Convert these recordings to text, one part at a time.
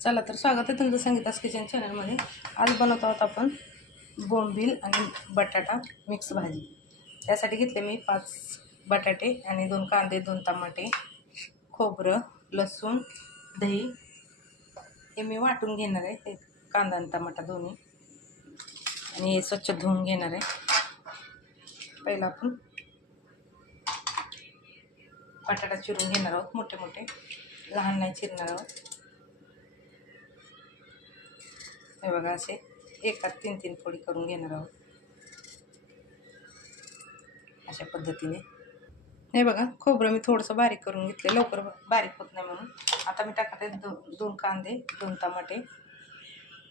चला तर स्वागत आहे तुमचं संगीतास किचन चॅनलमध्ये. आज बनवत आहोत आपण बोंबील आणि बटाटा मिक्स भाजी. त्यासाठी घेतले मी पाच बटाटे आणि दोन कांदे दोन टमाटे खोबरं लसूण दही. हे मी वाटून घेणार आहे. ते कांदा आणि टमाटा दोन्ही. आणि हे स्वच्छ धुवून घेणार आहे. पहिला आपण बटाटा चिरून घेणार आहोत. मोठे मोठे. लहान नाही चिरणार आहोत. हे बघा असे एकात तीन तीन फोडी करून घेणार आहोत. अशा पद्धतीने. हे बघा खोबरं मी थोडंसं बारीक करून घेतलं लवकर बारीक होत नाही म्हणून. आता मी टाकत आहे दो दोन कांदे दोन टमाटे.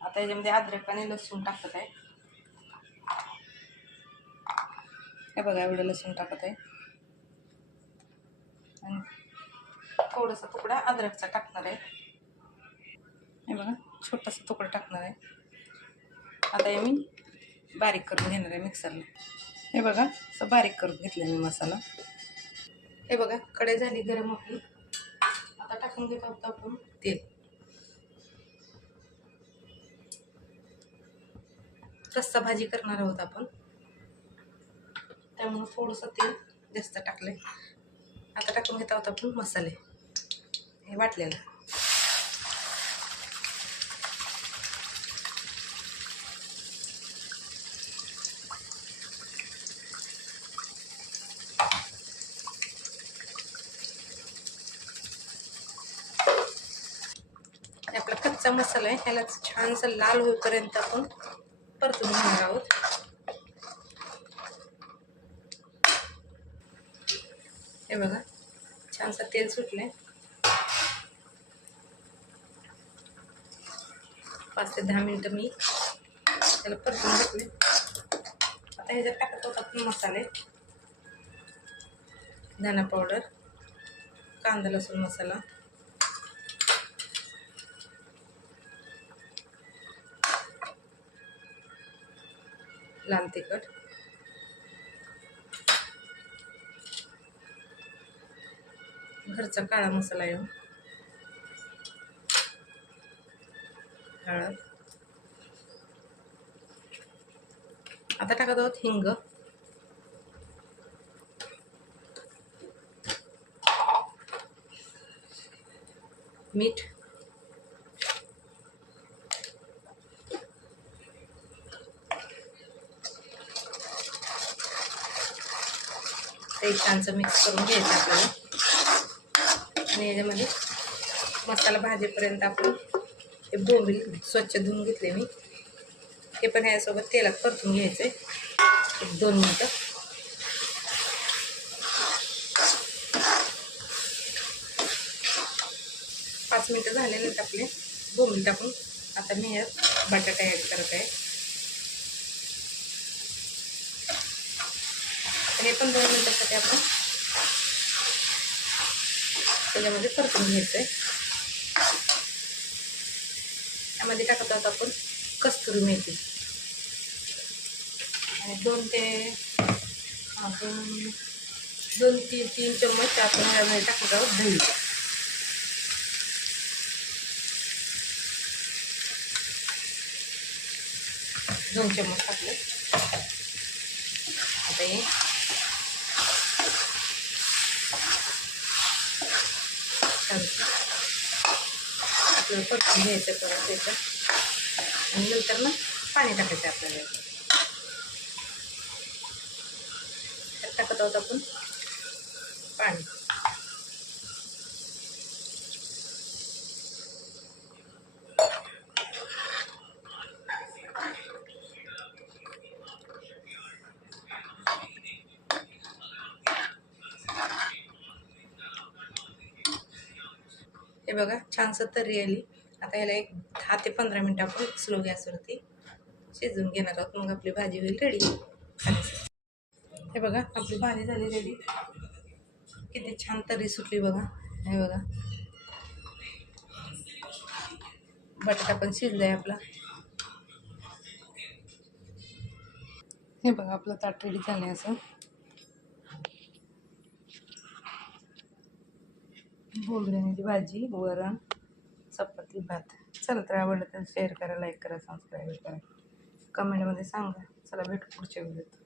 आता याच्यामध्ये अद्रक आणि लसूण टाकत आहे. हे बघा एवढं लसूण टाकत आहे. आणि थोडासा तुकडा अद्रकचा टाकणार आहे. हे बघा. छोटासा तुकडा टाकणार आहे. आता हे मी बारीक करून घेणार आहे मिक्सरला. हे बघा असं बारीक करून घेतलं मी मसाला. हे बघा कडे झाली गरम आपली. आता टाकून घेत आहोत आपण तेल. रस्सा भाजी करणार आहोत आपण. त्यामुळं थोडंसं तेल जास्त टाकलंय. आता टाकून घेत आहोत आपण मसाले. हे वाटलेलं. आणि कच्चा मसाला आहे ह्याला छानसा लाल होईपर्यंत आपण परतून घेणार आहोत. हे बघा छानसा तेल सुटले पाच ते दहा मिनटं मी त्याला परतून घेतले आता ह्याच्यात टाकत होत आपण मसाले धना पावडर कांदा लसूण मसाला लाल तिखट. घरचा काळा मसाला येऊन. हळद. आता टाकत आहोत हिंग. मीठ. ते छानसं मिक्स करून घ्यायचं आपल्याला. आणि याच्यामध्ये मसाला भाजीपर्यंत आपण हे बोंबील स्वच्छ धुवून घेतले मी. हे पण ह्यासोबत तेलात परतून घ्यायचं आहे एक दोन मिनटं. पाच मिनटं झाले नाहीत आपले बोंबील टाकून आता मी यात बटाटा ॲड करत आहे. आणि हे पण दोन मिनटासाठी आपण त्याच्यामध्ये परतून घ्यायचं आहे त्यामध्ये टाकत आहोत आपण कस्तुरी मेथी. आणि दोन ते आपण दोन दोन तीन तीन चम्मच आपण ह्यामध्ये टाकत आहोत दही. दोन चम्मच टाकले. आता हे छान आपल्याला. परतून घ्यायचं परत त्याचं आणि नंतर ना पाणी टाकायचं आपल्याला. टाकत आहोत आपण पाणी. हे बघा छानसं तर्री आली. आता ह्याला एक दहा ते पंधरा मिनटं आपण स्लो गॅसवरती शिजवून घेणार आहोत. मग आपली भाजी होईल रेडी हे बघा आपली भाजी झाली रेडी किती छान तर्री सुटली बघा. हे बघा. बटाटा पण शिजलाय आपला. हे बघा आपलं ताट रेडी झालं असं. बोगड्याची भाजी वरण चपाती भात. चला तर आवडलं तर शेअर करा लाईक करा सबस्क्राईब करा. कमेंटमध्ये सांगा. चला भेटू पुढच्या व्हिडिओत